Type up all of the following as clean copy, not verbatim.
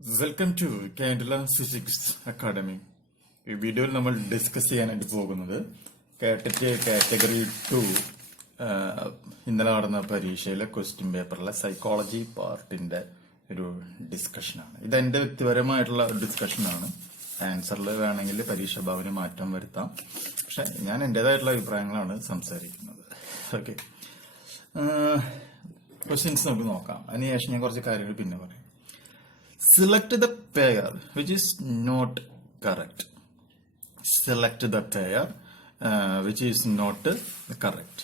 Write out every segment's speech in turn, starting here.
Welcome to K.TET Physics Academy. ഈ വീഡിയോയിൽ നമ്മൾ ഡിസ്കസ് ചെയ്യാനായിട്ട് പോകുന്നത് K.TET കാറ്റഗറി 2 ഇന്നലെ നടന്ന പരീക്ഷയിലെ ക്വസ്റ്റ്യൻ പേപ്പറിലെ സൈക്കോളജി പാർട്ടിന്റെ ഒരു ഡിസ്കഷനാണ്. ഇത് എന്റെ വ്യക്തിപരമായിട്ടുള്ള ഡിസ്കഷനാണ്. ആൻസറിൽ വേണമെങ്കിൽ പരീക്ഷ ഭവന് മാറ്റം വരുത്താം. പക്ഷെ ഞാൻ എന്റേതായിട്ടുള്ള അഭിപ്രായങ്ങളാണ് സംസാരിക്കുന്നത്. ഓക്കെ, ക്വസ്റ്റ്യൻസ് നമുക്ക് നോക്കാം. അതിനുശേഷം ഞാൻ കുറച്ച് കാര്യങ്ങൾ പിന്നെ പറയാം. Select the pair which is not correct. Select the pair which is not correct.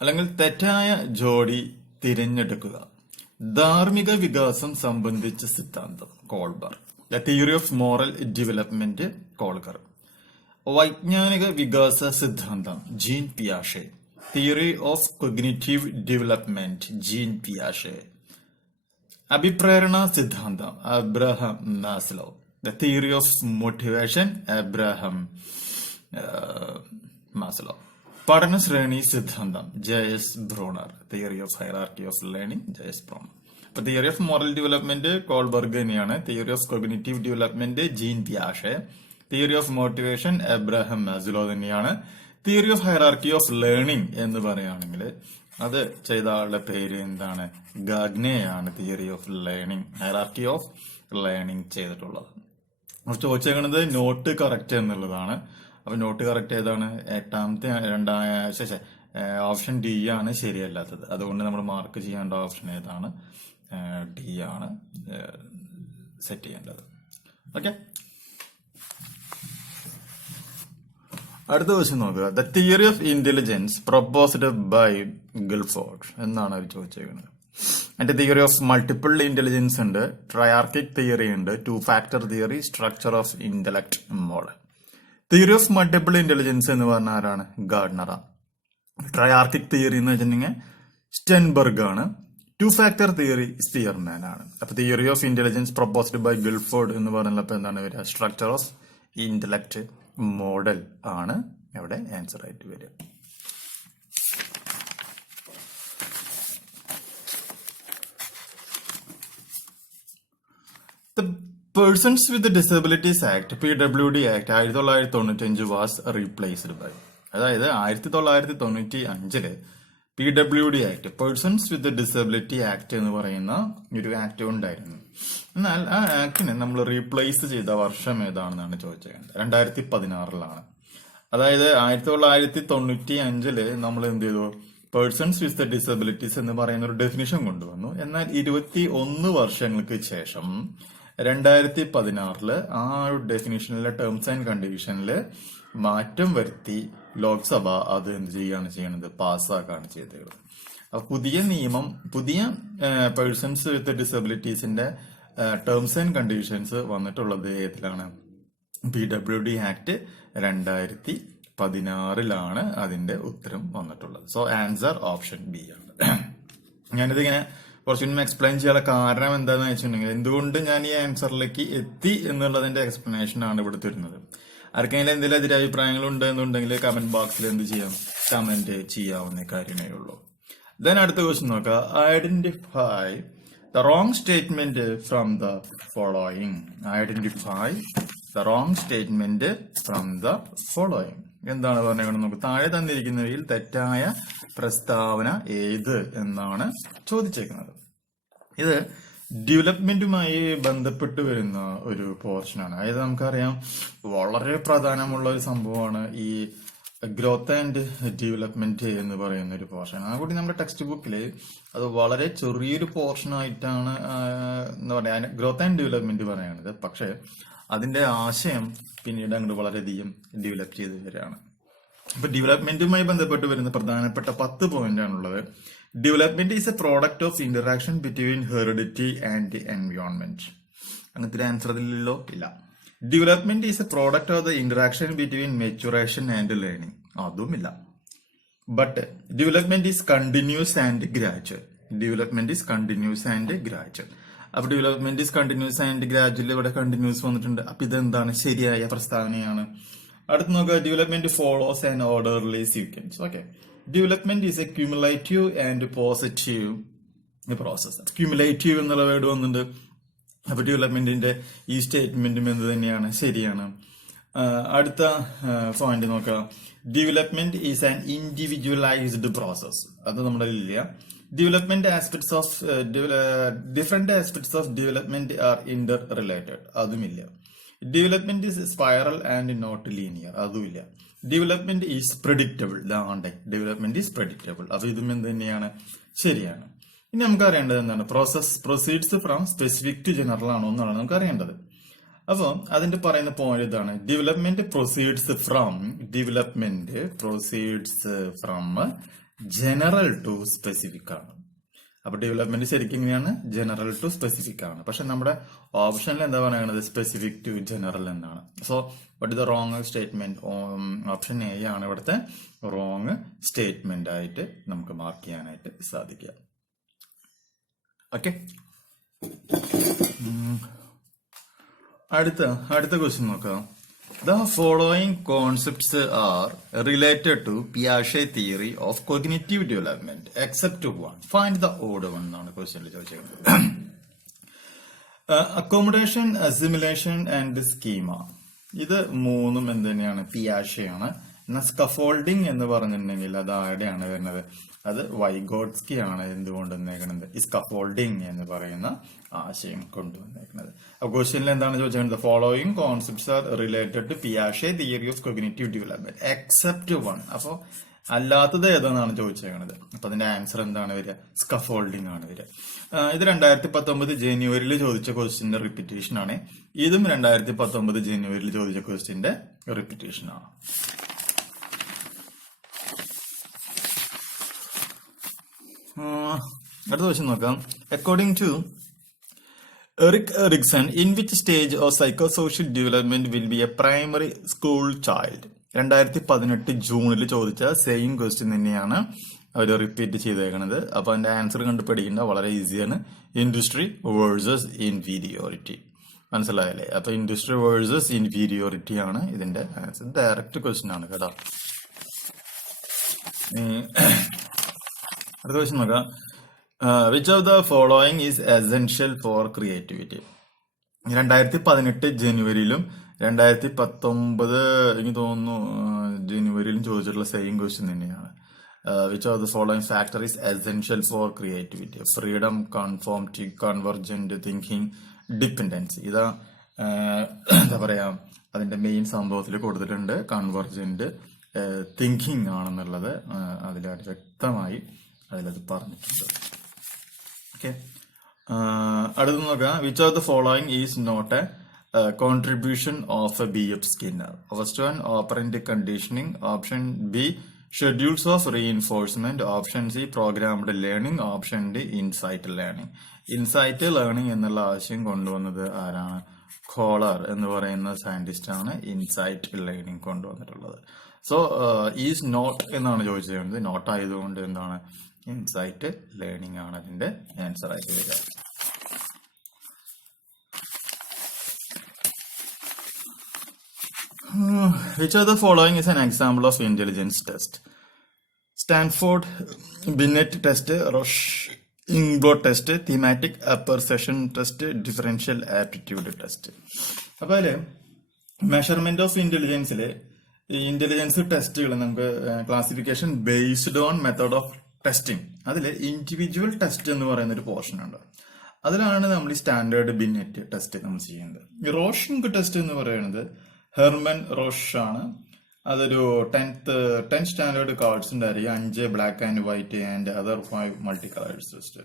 അല്ലെങ്കിൽ തെറ്റായ ജോഡി തിരഞ്ഞെടുക്കുക. ധാർമ്മിക വികാസം സംബന്ധിച്ച സിദ്ധാന്തം Kohlberg. The theory of moral development Kohlberg. വൈജ്ഞാനിക വികാസ സിദ്ധാന്തം ജീൻ പിയാഷെ. Theory of cognitive development Jean പിയാഷെ. അഭിപ്രേരണ സിദ്ധാന്തം Abraham Maslow. The theory of motivation Abraham Maslow. പഠന ശ്രേണി സിദ്ധാന്തം J S. Bruner. Theory of hierarchy of learning J S. Bruner. അപ്പൊ theory of moral development Kohlberg തന്നെയാണ്. Theory of cognitive development Jean പിയാഷെ. Theory of motivation Abraham Maslow തന്നെയാണ്. Theory of hierarchy of learning എന്ന് പറയുകയാണെങ്കിൽ അത് ചെയ്ത ആളുടെ പേര് എന്താണ്? ഗാഗ്നെയാണ്. Theory of learning hierarchy of learning ചെയ്തിട്ടുള്ളത്. അപ്പൊ ചോദിച്ചേക്കുന്നത് നോട്ട് കറക്റ്റ് എന്നുള്ളതാണ്. അപ്പൊ നോട്ട് കറക്റ്റ് ഏതാണ്? ഓപ്ഷൻ ഡി ആണ് ശരിയല്ലാത്തത്. അതുകൊണ്ട് നമ്മൾ മാർക്ക് ചെയ്യേണ്ട ഓപ്ഷൻ ഏതാണ്? ഡി ആണ് സെറ്റ് ചെയ്യേണ്ടത്. ഓക്കെ, അടുത്ത ക്വസ്റ്റ്യൻ നോക്കുക. The theory of intelligence proposed by Guilford എന്നാണ് അവർ ചോദിച്ചേക്കുന്നത്. അതിന്റെ തിയറി ഓഫ് മൾട്ടിപ്പിൾ ഇന്റലിജൻസ് ഉണ്ട്, ട്രയാർക്കിക് തിയറി ഉണ്ട്, two factor theory, structure of intellect model. Theory of multiple intelligence എന്ന് പറഞ്ഞ ആരാണ്? ഗാർഡ്നറ. ട്രയാർക്കിക് തിയറി എന്ന് വെച്ചിട്ടുണ്ടെങ്കിൽ സ്റ്റെൻബർഗ് ആണ്. ടു ഫാക്ടർ തിയറി സ്പിയർമാൻ ആണ്. അപ്പൊ theory of intelligence proposed by Guilford എന്ന് പറഞ്ഞപ്പോൾ എന്താണ് വരിക? സ്ട്രക്ചർ ഓഫ് ഇന്റലക്ട് മോഡൽ ആണ് ഇവിടെ ആൻസർ ആയിട്ട് വരിക. The Persons with Disabilities Act (PWD Act) 1995 was replaced by. അതായത് 1995 PWD act, persons with disability act എന്ന് പറയുന്ന ഒരു ആക്ട് ഉണ്ടായിരുന്നു. എന്നാൽ ആ ആക്ടിനെ നമ്മൾ റീപ്ലേസ് ചെയ്ത വർഷം ഏതാണെന്നാണ് ചോദിച്ചത്. 2016 അതായത് 1995 നമ്മൾ എന്ത് ചെയ്തു? പേഴ്സൺസ് വിത്ത് ഡിസബിലിറ്റീസ് എന്ന് പറയുന്ന ഒരു ഡെഫിനിഷൻ കൊണ്ടുവന്നു. എന്നാൽ 21 വർഷങ്ങൾക്ക് ശേഷം 2016 ആ ഒരു ഡെഫിനിഷനിലെ ടേംസ് ആൻഡ് കണ്ടീഷനില് മാറ്റം വരുത്തി ലോക്സഭ അത് എന്ത് ചെയ്യാണ് ചെയ്യുന്നത്? പാസ്സാക്കാണ് ചെയ്തത്. അപ്പൊ പുതിയ നിയമം, പുതിയ പേഴ്സൺസ് വിത്ത് ഡിസബിലിറ്റീസിന്റെ ടേംസ് ആൻഡ് കണ്ടീഷൻസ് വന്നിട്ടുള്ളത് ഏതിലാണ്? PWD ആക്ട് 2016 അതിന്റെ ഉത്തരം വന്നിട്ടുള്ളത്. സോ ആൻസർ ഓപ്ഷൻ ബി ആണ്. ഞാനിതിങ്ങനെ കുറച്ചുകൂടി എക്സ്പ്ലെയിൻ ചെയ്യാനുള്ള കാരണം എന്താണെന്ന് വെച്ചിട്ടുണ്ടെങ്കിൽ, എന്തുകൊണ്ട് ഞാൻ ഈ ആൻസറിലേക്ക് എത്തി എന്നുള്ളതിന്റെ എക്സ്പ്ലനേഷൻ ആണ് ഇവിടെ തരുന്നത്. ആർക്കെങ്കിലും എന്തെങ്കിലും എതിരഭിപ്രായങ്ങൾ ഉണ്ടെന്നുണ്ടെങ്കിൽ കമന്റ് ബോക്സിൽ എന്ത് ചെയ്യാം? കമന്റ് ചെയ്യാവുന്ന കാര്യമേ ഉള്ളൂ. ദെൻ അടുത്ത ക്വസ്റ്റ്യൻ നോക്കുക. Identify the wrong statement from the following. Identify the wrong statement from the following. എന്താണ് പറഞ്ഞത്? നമുക്ക് താഴെ തന്നിരിക്കുന്നവയിൽ തെറ്റായ പ്രസ്താവന ഏത് എന്നാണ് ചോദിച്ചേക്കുന്നത്. ഇത് ഡെവലപ്മെന്റുമായി ബന്ധപ്പെട്ട് വരുന്ന ഒരു പോർഷനാണ്. അതായത് നമുക്കറിയാം വളരെ പ്രധാനമുള്ള ഒരു സംഭവമാണ് ഈ ഗ്രോത്ത് ആൻഡ് ഡെവലപ്മെന്റ് എന്ന് പറയുന്ന ഒരു പോർഷൻ. അതുകൂടി നമ്മുടെ ടെക്സ്റ്റ് ബുക്കിൽ അത് വളരെ ചെറിയൊരു പോർഷൻ ആയിട്ടാണ് എന്താ പറയാ ഗ്രോത്ത് ആൻഡ് ഡെവലപ്മെന്റ് പറയുന്നത്. പക്ഷെ അതിന്റെ ആശയം പിന്നീട് അങ്ങോട്ട് വളരെയധികം ഡെവലപ്പ് ചെയ്ത് വരികയാണ്. അപ്പൊ ഡെവലപ്മെന്റുമായി ബന്ധപ്പെട്ട് വരുന്ന പ്രധാനപ്പെട്ട 10 പോയിന്റ് ആണുള്ളത്. Development is a product of interaction between heredity and environment. അങ്ങനത്തെ ഒരു ആൻസർ അതിലല്ലോ ഇല്ല. Development is a product of the interaction between maturation and learning. അതുമില്ല. But development is continuous and gradual. Development is continuous and gradual. അപ്പൊ development is continuous and gradual ഇവിടെ continuous വന്നിട്ടുണ്ട്. അപ്പൊ ഇതെന്താണ്? ശരിയായ പ്രസ്താവനയാണ്. അടുത്ത് നോക്കുക. Development follows an orderly sequence. Okay, development is a cumulative and positive process. Cumulative എന്നുള്ള വേർഡ് വന്നിട്ടുണ്ട്. അപ്പൊ ഡെവലപ്മെന്റിന്റെ ഈ സ്റ്റേറ്റ്മെന്റും എന്ത് തന്നെയാണ്, ശരിയാണ്. അടുത്ത പോയിന്റ് നോക്കാം. Development is an individualised process. അത് നമ്മുടെ ഇല്ല. Development aspects of different aspects of development are interrelated. അതുമില്ല. Development is spiral and not linear. അതുമില്ല. Development is predictable. Development is predictable. അപ്പൊ ഇതും എന്ത് തന്നെയാണ്, ശരിയാണ്. ഇനി നമുക്ക് അറിയേണ്ടത് എന്താണ്, proceeds from specific to general ആണോ എന്നാണ് നമുക്ക് അറിയേണ്ടത്. അപ്പോൾ അതിന്റെ പറയുന്ന പോയിന്റ് ഇതാണ്, development proceeds from general to specific ആണ്. അപ്പൊ ഡെവലപ്മെന്റ് ശരിക്കും ഇങ്ങനെയാണ്, ജനറൽ ടു സ്പെസിഫിക് ആണ്. പക്ഷെ നമ്മുടെ ഓപ്ഷനിൽ എന്താ പറയുന്നത്, സ്പെസിഫിക് ടു ജനറൽ എന്നാണ്. So what is the wrong statement? Option A ആണ് ഇവിടുത്തെ റോങ് സ്റ്റേറ്റ്മെന്റ് ആയിട്ട് നമുക്ക് മാർക്ക് ചെയ്യാനായിട്ട് സാധിക്കുക. ഓക്കെ, അടുത്ത ക്വസ്റ്റ്യൻ നോക്കാം. The following concepts are related to Piaget theory of cognitive development except one. Find the odd one എന്നാണ് ക്വസ്റ്റ്യനിൽ ചോദിച്ചിരിക്കുന്നത്. Accommodation, assimilation and schema. ഇത് മൂന്നും എന്ത് തന്നെയാണ്, പിയാഷെ ആണ്. എന്നാൽ സ്കഫോൾഡിംഗ് എന്ന് പറഞ്ഞിട്ടുണ്ടെങ്കിൽ അത് ആരുടെയാണ് വരുന്നത്, അത് വൈഗോട്സ്കി ആണ് എന്തുകൊണ്ടുവന്നേക്കുന്നത്, ഈ സ്കഫോൾഡിംഗ് എന്ന് പറയുന്ന ആശയം കൊണ്ടുവന്നേക്കുന്നത്. അപ്പൊ ക്വസ്റ്റ്യനിൽ എന്താണ് ചോദിച്ചത്, following concepts are related to പിയാഷെ theory of cognitive development except one. അപ്പൊ അല്ലാത്തത് ഏതെന്നാണ് ചോദിച്ചേക്കുന്നത്. അപ്പൊ അതിന്റെ ആൻസർ എന്താണ് വരിക, സ്കഫോൾഡിംഗ് ആണ് വരിക. ഇത് 2019 ജനുവരിയിൽ ചോദിച്ച ക്വസ്റ്റ്യന്റെ റിപ്പീറ്റേഷൻ ആണ്. ഇതും 2019 ജനുവരിയിൽ ചോദിച്ച ക്വസ്റ്റ്യന്റെ റിപ്പീറ്റേഷൻ ആണ്. അടുത്ത ക്വസ്റ്റ്യൻ നോക്കാം. According to Erik Erikson, in which stage of psychosocial development will be a primary school child? 2018 ജൂണിൽ ചോദിച്ച സെയിം ക്വസ്റ്റ്യൻ തന്നെയാണ് അവർ റിപ്പീറ്റ് ചെയ്തേക്കുന്നത്. അപ്പൊ അതിന്റെ ആൻസർ കണ്ടുപിടിക്കേണ്ട വളരെ ഈസിയാണ്, ഇൻഡസ്ട്രി വേഴ്സസ് ഇൻഫീരിയോറിറ്റി. മനസ്സിലായല്ലേ? അപ്പൊ ഇൻഡസ്ട്രി വേഴ്സസ് ഇൻഫീരിയോറിറ്റി ആണ് ഇതിന്റെ ആൻസർ. ഡയറക്റ്റ് ക്വസ്റ്റ്യൻ ആണ് കേട്ടോ. അടുത്ത ക്വസ്റ്റ്യൻ നോക്കാം. Which of the following is essential for creativity? 2018 ജനുവരിയിലും 2019 എനിക്ക് തോന്നുന്നു ജനുവരിയിലും ചോദിച്ചിട്ടുള്ള സെയിം ക്വസ്റ്റ്യൻ തന്നെയാണ്. Which of the following factor is essential for creativity? Freedom, conformity, convergent thinking, dependency. ഇതാ എന്താ പറയാ, അതിന്റെ മെയിൻ സംഭവത്തിൽ കൊടുത്തിട്ടുണ്ട്. കൺവർജന്റ് തിങ്കിങ് ആണെന്നുള്ളത് അതിലത് വ്യക്തമായി അതിലത് പറഞ്ഞിട്ടുണ്ട്. അടുത്ത് നോക്കാം. Which of the following is not a contribution of a B.F. Skinner? First one, operant conditioning. Option B, schedules of reinforcement. Option C, programmed learning. Option D, insight learning. ഇൻസൈറ്റ് ലേണിംഗ് എന്നുള്ള ആശയം കൊണ്ടുവന്നത് ആരാണ്? കോളർ എന്ന് പറയുന്ന സയന്റിസ്റ്റ് ആണ് insight learning കൊണ്ടുവന്നിട്ടുള്ളത്. സോ ഈസ് നോട്ട് എന്നാണ് ചോദിച്ചത്. നോട്ട് ആയതുകൊണ്ട് എന്താണ്, ഇൻസൈറ്റ് ലേണിംഗ് ആണ് അതിന്റെ ആൻസർ ആയിട്ട് വരിക. Which of the following is an example of intelligence test? Stanford Binet test, Roche-Ingblot test, thematic apperception test, differential aptitude test. അപ്പൊ അതില് മെഷർമെന്റ് ഓഫ് ഇന്റലിജൻസിലെ ഇന്റലിജൻസ് ടെസ്റ്റുകൾ നമുക്ക് classification based on method of testing. അതിൽ individual test എന്ന് പറയുന്ന ഒരു portion ഉണ്ട്. അതിലാണ് നമ്മൾ ഈ സ്റ്റാൻഡേർഡ് ബിനെറ്റ് ടെസ്റ്റ് നമ്മൾ ചെയ്യുന്നത്. ഈ റോഷിംഗ് ടെസ്റ്റ് എന്ന് പറയുന്നത് ഹെർമൻ റോഷ് ആണ്. അതൊരു 10th സ്റ്റാൻഡേർഡ് കാർഡ്സ് ഉണ്ടായിരിക്കും. 5 black and white and other 5 multi colours test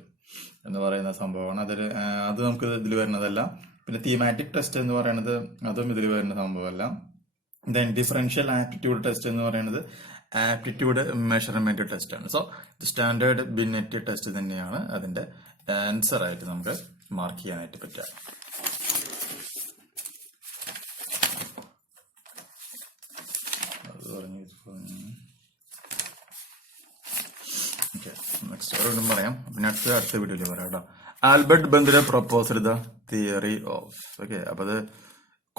എന്ന് പറയുന്ന സംഭവമാണ്. അത് നമുക്ക് ഇതിൽ വരുന്നതല്ല. പിന്നെ തീമാറ്റിക് ടെസ്റ്റ് എന്ന് പറയുന്നത് അതും ഇതിൽ വരുന്ന സംഭവമല്ല. ദെൻ ഡിഫറൻഷ്യൽ ആപ്റ്റിറ്റ്യൂഡ് ടെസ്റ്റ് എന്ന് പറയുന്നത് ആപ്റ്റിറ്റ്യൂഡ് മെഷർമെന്റ് ടെസ്റ്റ് ആണ്. സോ സ്റ്റാൻഡേർഡ് ബിനെറ്റ് ടെസ്റ്റ് തന്നെയാണ് അതിന്റെ ആൻസർ ആയിട്ട് നമുക്ക് മാർക്ക് ചെയ്യാനായിട്ട് പറ്റുക. നെക്സ്റ്റ് ഒരെണ്ണം പറയാം, പിന്നെ അടുത്ത വീഡിയോയിൽ പറയാം കേട്ടോ. Albert Bandura proposed the theory of. Okay, അപ്പൊ അത്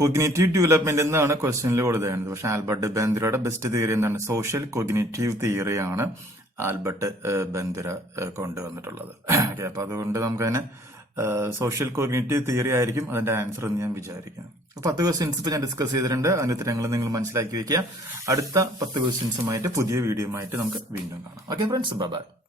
കൊഗ്നിറ്റീവ് ഡെവലപ്മെന്റ് എന്നാണ് ക്വസ്റ്റ്യനിൽ കൊടുത്തത്. പക്ഷെ ആൽബർട്ട് ബന്ദുരയുടെ ബെസ്റ്റ് തിയറി എന്താണ്? സോഷ്യൽ കൊഗ്നിറ്റീവ് തിയറിയാണ് ആൽബർട്ട് ബന്ദുര കൊണ്ടുവന്നിട്ടുള്ളത്. ഓക്കെ, അപ്പൊ അതുകൊണ്ട് നമുക്ക് അതിനെ സോഷ്യൽ കോഗ്നിറ്റീവ് തിയറി ആയിരിക്കും അതിന്റെ ആൻസർ എന്ന് ഞാൻ വിചാരിക്കുന്നു. 10 ക്വസ്റ്റ്യൻസ് ഇപ്പൊ ഞാൻ ഡിസ്കസ് ചെയ്തിട്ടുണ്ട്. അതിന്റെ ഉത്തരങ്ങൾ നിങ്ങൾ മനസ്സിലാക്കി വെക്കുക. അടുത്ത 10 ക്വസ്റ്റ്യൻസുമായിട്ട് പുതിയ വീഡിയോയുമായിട്ട് നമുക്ക് വീണ്ടും കാണാം. Okay friends, by.